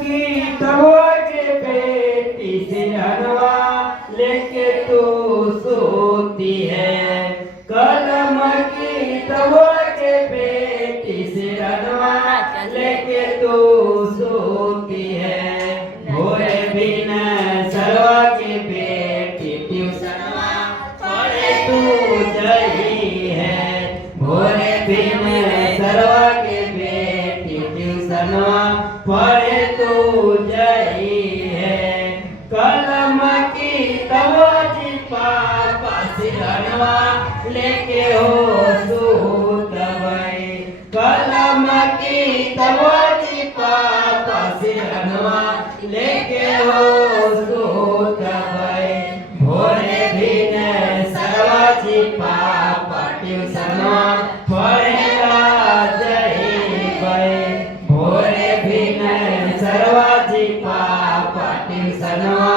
की तवा के बेटी से हलवा लेके तू सोती है। कलम की तवा के बेटी से हलवा लेके तू सोती है। भोरे बिन सरवा की बेटी ट्यूशनवा पढ़े तू जही है। भोरे बिन सरवा की बेटी ट्यूशनवा पढ़े तू जही है। कलम की तवाजी पापा सिरनवा लेके हो सूत भई। कलम की तवाजी पापा सिरनवा लेके हो सूत भई। भोरे बिन सरवाजी पापा ट्यूशनवा पढ़ेला जही भई। भोरे बिन सरवाजी पापा ट्यूशनवा